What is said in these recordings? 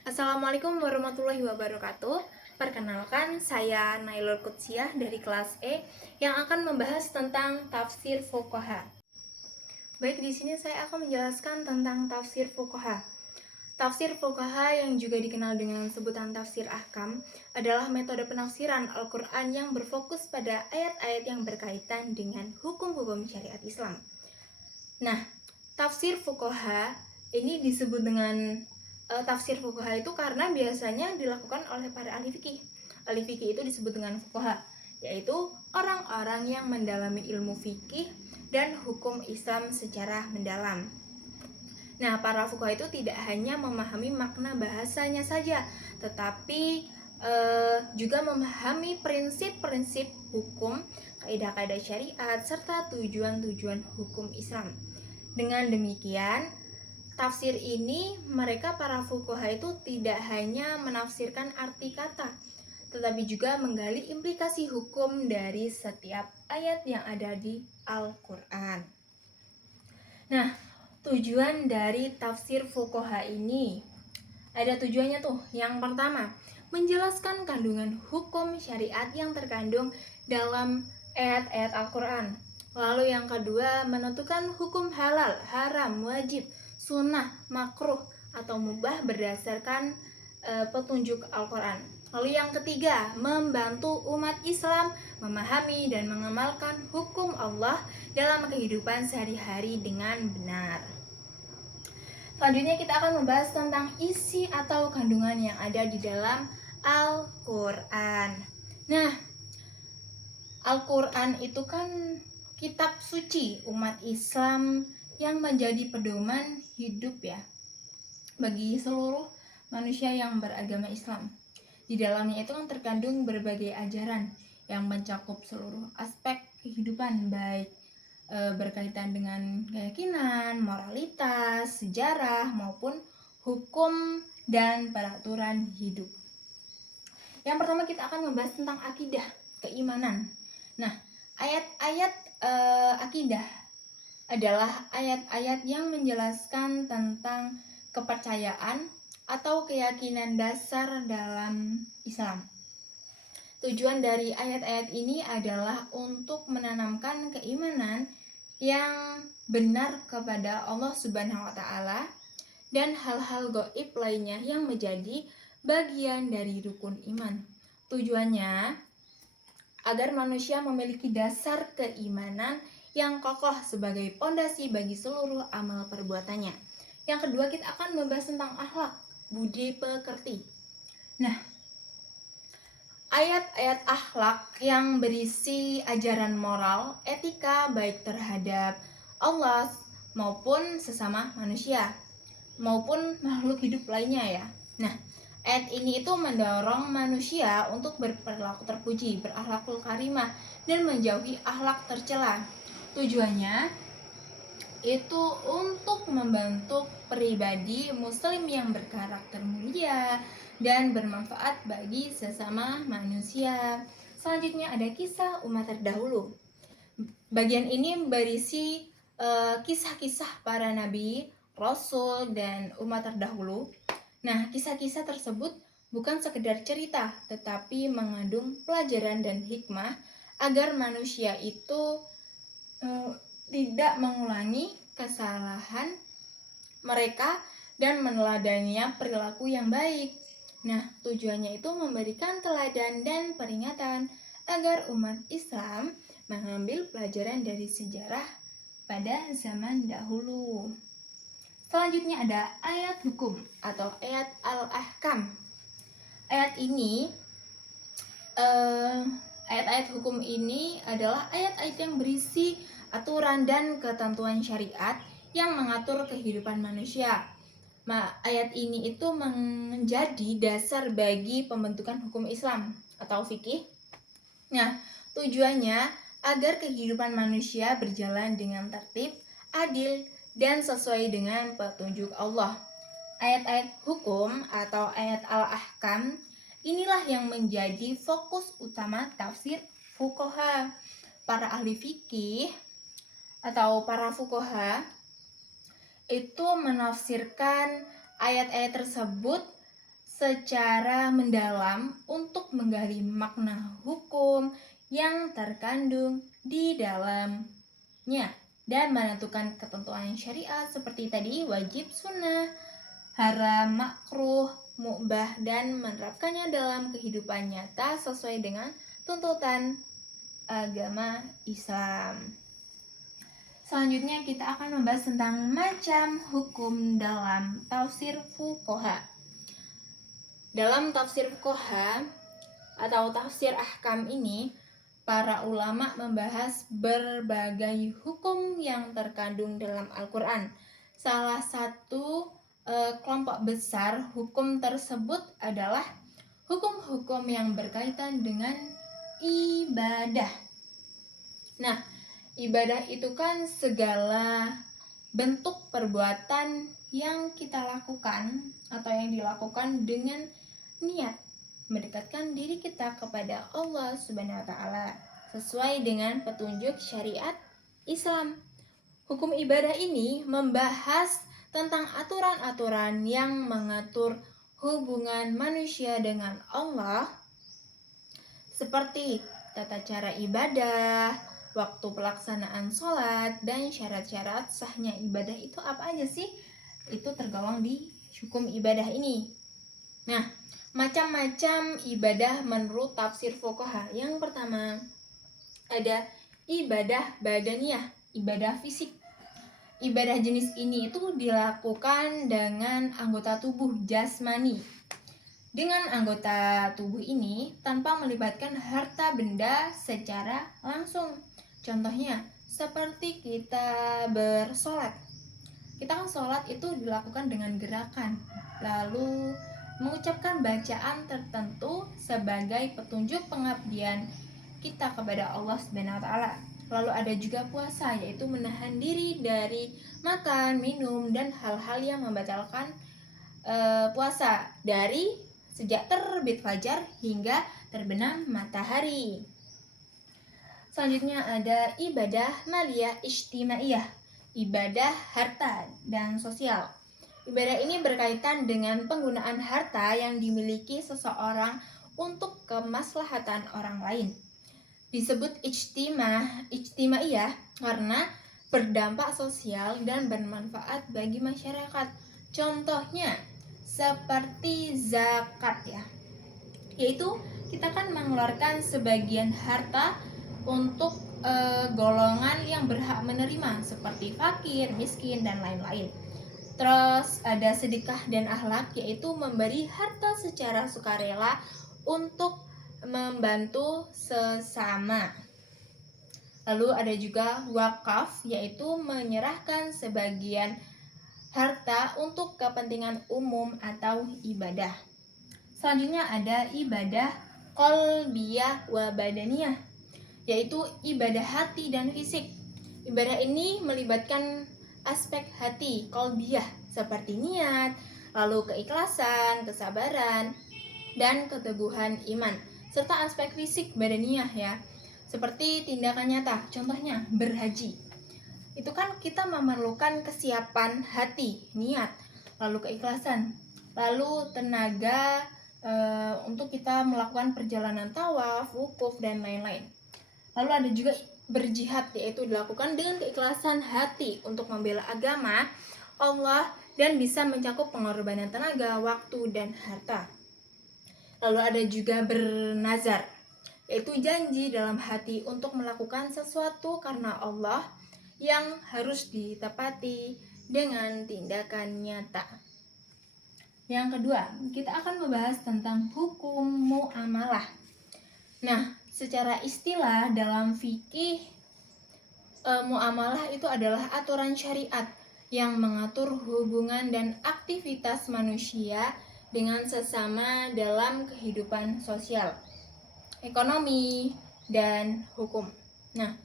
Assalamualaikum warahmatullahi wabarakatuh. Perkenalkan, saya Nailul Kutsiah dari kelas E yang akan membahas tentang tafsir fuqaha. Baik, di sini saya akan menjelaskan tentang tafsir fuqaha. Tafsir fuqaha yang juga dikenal dengan sebutan tafsir ahkam adalah metode penafsiran Al-Quran yang berfokus pada ayat-ayat yang berkaitan dengan hukum-hukum syariat Islam. Nah, tafsir fuqaha ini disebut dengan tafsir fuqaha itu karena biasanya dilakukan oleh para ahli fikih. Ahli fikih itu disebut dengan fuqaha, yaitu orang-orang yang mendalami ilmu fikih dan hukum Islam secara mendalam. Nah, para fuqaha itu tidak hanya memahami makna bahasanya saja, tetapi juga memahami prinsip-prinsip hukum, kaidah-kaidah syariat, serta tujuan-tujuan hukum Islam. Dengan demikian, tafsir ini mereka para fuqaha itu tidak hanya menafsirkan arti kata, tetapi juga menggali implikasi hukum dari setiap ayat yang ada di Al-Quran. Nah, tujuan dari tafsir fuqaha ini ada tujuannya tuh. Yang pertama, menjelaskan kandungan hukum syariat yang terkandung dalam ayat-ayat Al-Quran. Lalu yang kedua, menentukan hukum halal, haram, wajib, sunnah, makruh, atau mubah berdasarkan petunjuk Al-Quran. Lalu yang ketiga, membantu umat Islam memahami dan mengamalkan hukum Allah dalam kehidupan sehari-hari dengan benar. Selanjutnya kita akan membahas tentang isi atau kandungan yang ada di dalam Al-Quran. Nah, Al-Quran itu kan kitab suci umat Islam yang menjadi pedoman hidup ya bagi seluruh manusia yang beragama Islam. Di dalamnya itu kan terkandung berbagai ajaran yang mencakup seluruh aspek kehidupan, baik berkaitan dengan keyakinan, moralitas, sejarah, maupun hukum dan peraturan hidup. Yang pertama kita akan membahas tentang akidah, keimanan. Nah, ayat-ayat akidah adalah ayat-ayat yang menjelaskan tentang kepercayaan atau keyakinan dasar dalam Islam. Tujuan dari ayat-ayat ini adalah untuk menanamkan keimanan yang benar kepada Allah Subhanahu wa taala dan hal-hal gaib lainnya yang menjadi bagian dari rukun iman. Tujuannya agar manusia memiliki dasar keimanan yang kokoh sebagai pondasi bagi seluruh amal perbuatannya. Yang kedua, kita akan membahas tentang akhlak, budi pekerti. Nah, ayat-ayat akhlak yang berisi ajaran moral, etika baik terhadap Allah maupun sesama manusia maupun makhluk hidup lainnya ya. Nah, ayat ini itu mendorong manusia untuk berperilaku terpuji, berakhlakul karimah, dan menjauhi akhlak tercela. Tujuannya itu untuk membentuk pribadi muslim yang berkarakter mulia dan bermanfaat bagi sesama manusia. Selanjutnya ada kisah umat terdahulu. Bagian ini berisi kisah-kisah para nabi, rasul, dan umat terdahulu. Nah, kisah-kisah tersebut bukan sekedar cerita, tetapi mengandung pelajaran dan hikmah agar manusia itu tidak mengulangi kesalahan mereka dan meneladaninya perilaku yang baik. Nah, tujuannya itu memberikan teladan dan peringatan agar umat Islam mengambil pelajaran dari sejarah pada zaman dahulu. Selanjutnya ada ayat hukum atau ayat al-ahkam. Ayat ini ayat-ayat hukum ini adalah ayat-ayat yang berisi aturan dan ketentuan syariat yang mengatur kehidupan manusia. Ayat ini itu menjadi dasar bagi pembentukan hukum Islam atau fikih. Nah, tujuannya agar kehidupan manusia berjalan dengan tertib, adil, dan sesuai dengan petunjuk Allah. Ayat-ayat hukum atau ayat al-ahkam inilah yang menjadi fokus utama tafsir fuqaha. Para ahli fikih atau para fuqaha itu menafsirkan ayat-ayat tersebut secara mendalam untuk menggali makna hukum yang terkandung di dalamnya dan menentukan ketentuan syariat seperti tadi wajib, sunnah, haram, makruh, mubah, dan menerapkannya dalam kehidupan nyata sesuai dengan tuntutan agama Islam. Selanjutnya kita akan membahas tentang macam hukum dalam tafsir fuqaha. Dalam tafsir fuqaha atau tafsir ahkam ini, para ulama membahas berbagai hukum yang terkandung dalam Al-Quran. Salah satu kelompok besar hukum tersebut adalah hukum-hukum yang berkaitan dengan ibadah. Nah, ibadah itu kan segala bentuk perbuatan yang kita lakukan atau yang dilakukan dengan niat mendekatkan diri kita kepada Allah Subhanahu wa taala sesuai dengan petunjuk syariat Islam. Hukum ibadah ini membahas tentang aturan-aturan yang mengatur hubungan manusia dengan Allah seperti tata cara ibadah, waktu pelaksanaan sholat, dan syarat-syarat sahnya ibadah itu apa aja sih? Itu tergolong di hukum ibadah ini. Nah, macam-macam ibadah menurut tafsir fuqaha. Yang pertama ada ibadah badaniyah, ibadah fisik. Ibadah jenis ini itu dilakukan dengan anggota tubuh jasmani. Dengan anggota tubuh ini tanpa melibatkan harta benda secara langsung. Contohnya seperti kita bersolat. Kita kan sholat itu dilakukan dengan gerakan, lalu mengucapkan bacaan tertentu sebagai petunjuk pengabdian kita kepada Allah Subhanahu wa taala. Lalu ada juga puasa, yaitu menahan diri dari makan, minum, dan hal-hal yang membatalkan puasa dari sejak terbit fajar hingga terbenam matahari. Selanjutnya ada ibadah maliyah ijtimaiyah, ibadah harta dan sosial. Ibadah ini berkaitan dengan penggunaan harta yang dimiliki seseorang untuk kemaslahatan orang lain. Disebut ijtimaiyah karena berdampak sosial dan bermanfaat bagi masyarakat. Contohnya seperti zakat ya, yaitu kita kan mengeluarkan sebagian harta untuk golongan yang berhak menerima seperti fakir, miskin, dan lain-lain. Terus ada sedekah dan akhlak, yaitu memberi harta secara sukarela untuk membantu sesama. Lalu ada juga wakaf, yaitu menyerahkan sebagian harta untuk kepentingan umum atau ibadah. Selanjutnya ada ibadah qalbiyah wa badaniyah, yaitu ibadah hati dan fisik. Ibadah ini melibatkan aspek hati, qalbiyah, seperti niat, lalu keikhlasan, kesabaran, dan keteguhan iman, serta aspek fisik badaniyah ya, seperti tindakan nyata. Contohnya berhaji. Itu kan kita memerlukan kesiapan hati, niat, lalu keikhlasan, lalu tenaga untuk kita melakukan perjalanan tawaf, wukuf, dan lain-lain. Lalu ada juga berjihad, yaitu dilakukan dengan keikhlasan hati untuk membela agama Allah dan bisa mencakup pengorbanan tenaga, waktu, dan harta. Lalu ada juga bernazar, yaitu janji dalam hati untuk melakukan sesuatu karena Allah yang harus ditepati dengan tindakan nyata. Yang kedua, kita akan membahas tentang hukum muamalah. Nah, secara istilah dalam fikih, muamalah itu adalah aturan syariat yang mengatur hubungan dan aktivitas manusia dengan sesama dalam kehidupan sosial, ekonomi, dan hukum. Nah,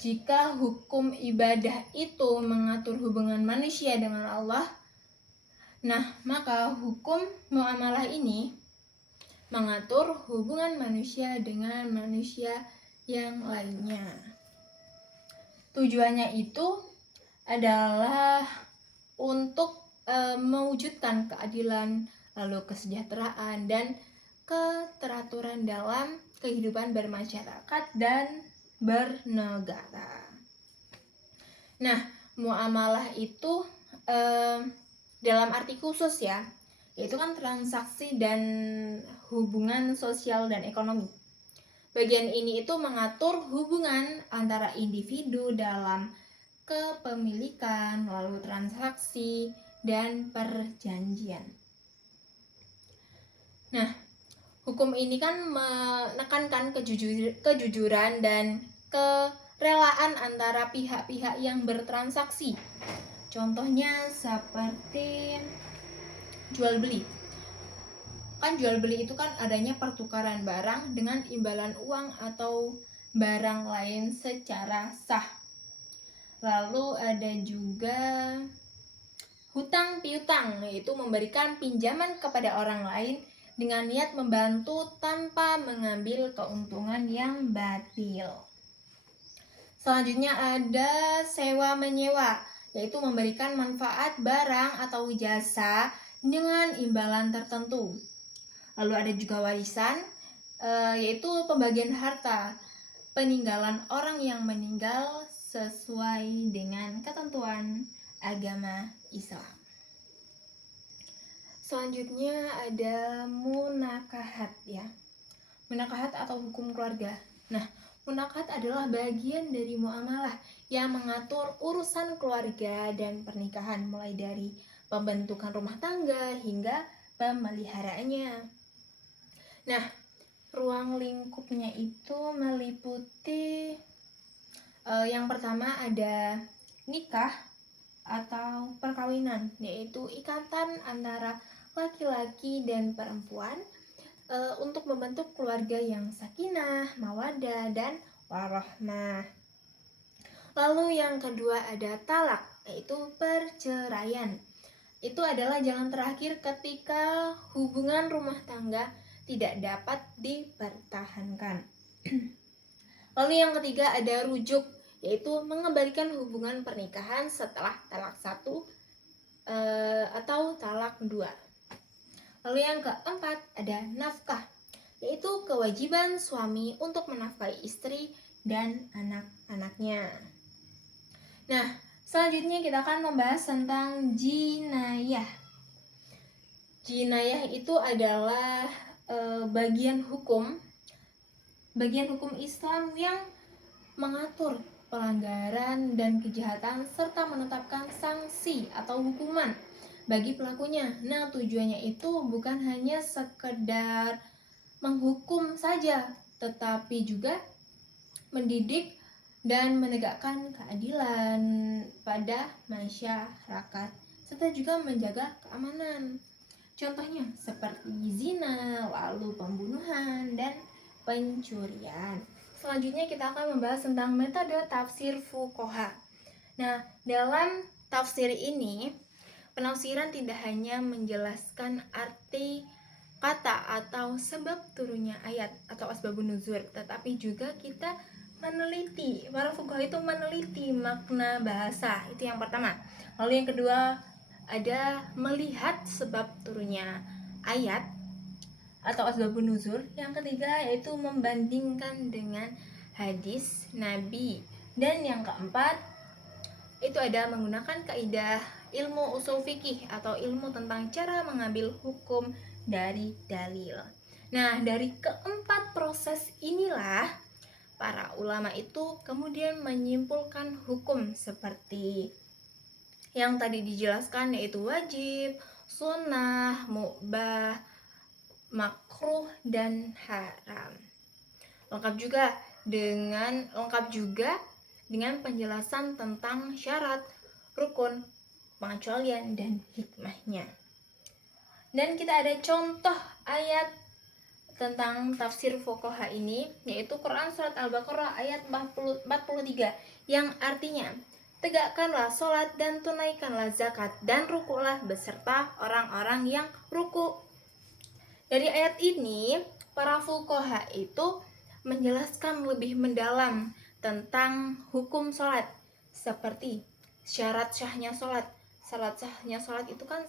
jika hukum ibadah itu mengatur hubungan manusia dengan Allah, nah maka hukum muamalah ini mengatur hubungan manusia dengan manusia yang lainnya. Tujuannya itu adalah untuk mewujudkan keadilan lalu kesejahteraan, dan keteraturan dalam kehidupan bermasyarakat dan bernegara. Nah, muamalah itu dalam arti khusus ya, yaitu kan transaksi dan hubungan sosial dan ekonomi. Bagian ini itu mengatur hubungan antara individu dalam kepemilikan, lalu transaksi, dan perjanjian. Nah, hukum ini kan menekankan kejujuran dan kerelaan antara pihak-pihak yang bertransaksi. Contohnya seperti jual beli. Kan jual beli itu kan adanya pertukaran barang dengan imbalan uang atau barang lain secara sah. Lalu ada juga hutang piutang, yaitu memberikan pinjaman kepada orang lain dengan niat membantu tanpa mengambil keuntungan yang batil. Selanjutnya ada sewa menyewa, yaitu memberikan manfaat barang atau jasa dengan imbalan tertentu. Lalu ada juga warisan, yaitu pembagian harta peninggalan orang yang meninggal sesuai dengan ketentuan agama Islam. Selanjutnya ada munakahat ya. Munakahat atau hukum keluarga. Nah, munakahat adalah bagian dari muamalah yang mengatur urusan keluarga dan pernikahan, mulai dari pembentukan rumah tangga hingga pemeliharaannya. Nah, ruang lingkupnya itu meliputi yang pertama ada nikah atau perkawinan, yaitu ikatan antara laki-laki dan perempuan untuk membentuk keluarga yang sakinah, mawaddah, dan warahmah. Lalu yang kedua ada talak, yaitu perceraian. Itu adalah jalan terakhir ketika hubungan rumah tangga tidak dapat dipertahankan. Lalu yang ketiga ada rujuk, yaitu mengembalikan hubungan pernikahan setelah talak 1 atau talak 2. Lalu yang keempat ada nafkah, yaitu kewajiban suami untuk menafkahi istri dan anak-anaknya. Nah, selanjutnya kita akan membahas tentang jinayah. Jinayah itu adalah bagian hukum Islam yang mengatur pelanggaran dan kejahatan serta menetapkan sanksi atau hukuman bagi pelakunya. Nah, tujuannya itu bukan hanya sekedar menghukum saja, tetapi juga mendidik dan menegakkan keadilan pada masyarakat, serta juga menjaga keamanan. Contohnya seperti zina, lalu pembunuhan, dan pencurian. Selanjutnya kita akan membahas tentang metode tafsir fuqaha. Nah, dalam tafsir ini, penafsiran tidak hanya menjelaskan arti kata atau sebab turunnya ayat atau asbabun nuzul, tetapi juga kita meneliti, para fuqaha itu meneliti makna bahasa, itu yang pertama. Lalu yang kedua ada melihat sebab turunnya ayat atau asbabun nuzul. Yang ketiga yaitu membandingkan dengan hadis Nabi. Dan yang keempat itu ada menggunakan kaidah ilmu usul fikih atau ilmu tentang cara mengambil hukum dari dalil. Nah, dari keempat proses inilah para ulama itu kemudian menyimpulkan hukum seperti yang tadi dijelaskan, yaitu wajib, sunnah, mubah, makruh, dan haram. Lengkap juga dengan penjelasan tentang syarat, rukun, pengecualian, dan hikmahnya. Dan kita ada contoh ayat tentang tafsir fuqaha ini, yaitu Quran Surat Al-Baqarah ayat 43, yang artinya, tegakkanlah sholat dan tunaikanlah zakat dan rukuklah beserta orang-orang yang ruku. Dari ayat ini, para fuqaha itu menjelaskan lebih mendalam tentang hukum sholat, seperti syarat syahnya sholat, Salat sahnya salat itu kan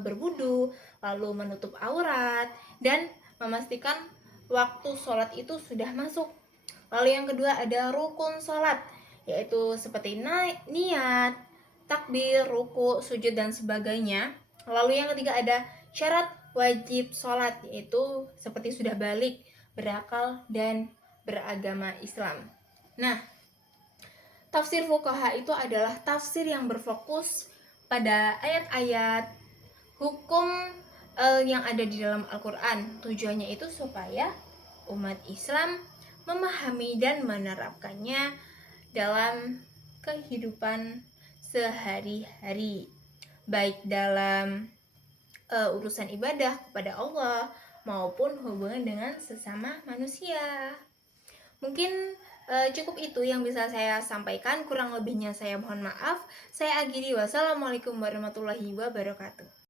berwudu, lalu menutup aurat, dan memastikan waktu salat itu sudah masuk. Lalu yang kedua ada rukun salat, yaitu seperti niat, takbir, ruku, sujud, dan sebagainya. Lalu yang ketiga ada syarat wajib salat, yaitu seperti sudah balik, berakal, dan beragama Islam. Nah, tafsir fuqaha itu adalah tafsir yang berfokus pada ayat-ayat hukum yang ada di dalam Al-Quran. Tujuannya itu supaya umat Islam memahami dan menerapkannya dalam kehidupan sehari-hari, baik dalam urusan ibadah kepada Allah maupun hubungan dengan sesama manusia. Mungkin cukup itu yang bisa saya sampaikan, kurang lebihnya saya mohon maaf. Saya akhiri, wassalamualaikum warahmatullahi wabarakatuh.